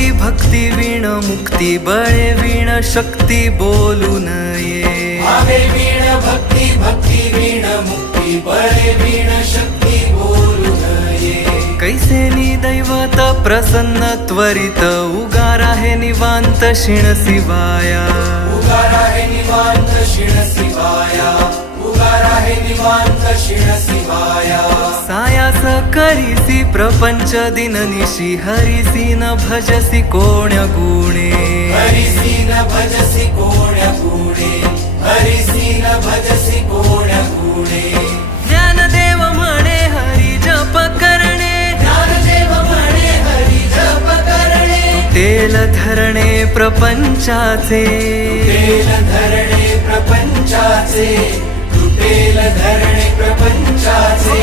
भक्ती भक्ती वीण मुक्ती बळे वीण शक्ती बोलू नये भावे वीण भक्ती भक्ती वीण मुक्ती बळे वीण शक्ती बोलू नये कैसे दैवत प्रसन्न त्वरित उगार आहे निवांत शिण शिवाया उगार आहे निवांत शिण शिवाया उगार आहे निवांत शिण शिवाया सायास करीसी प्रपंच दिननिशी हरिसी न भजसी कोण्य गुणे हरिसी न भजसी कोण्य गुणे हरिसी न भजसी कोण्य गुणे ज्ञानदेव म्हणे हरी जप करणे ज्ञानदेव म्हणे हरी जप करणे तुटेल धरणे प्रपंचाचे तुटेल धरणे प्रपंचाचे तुटेल धरणे प्रपंचाचे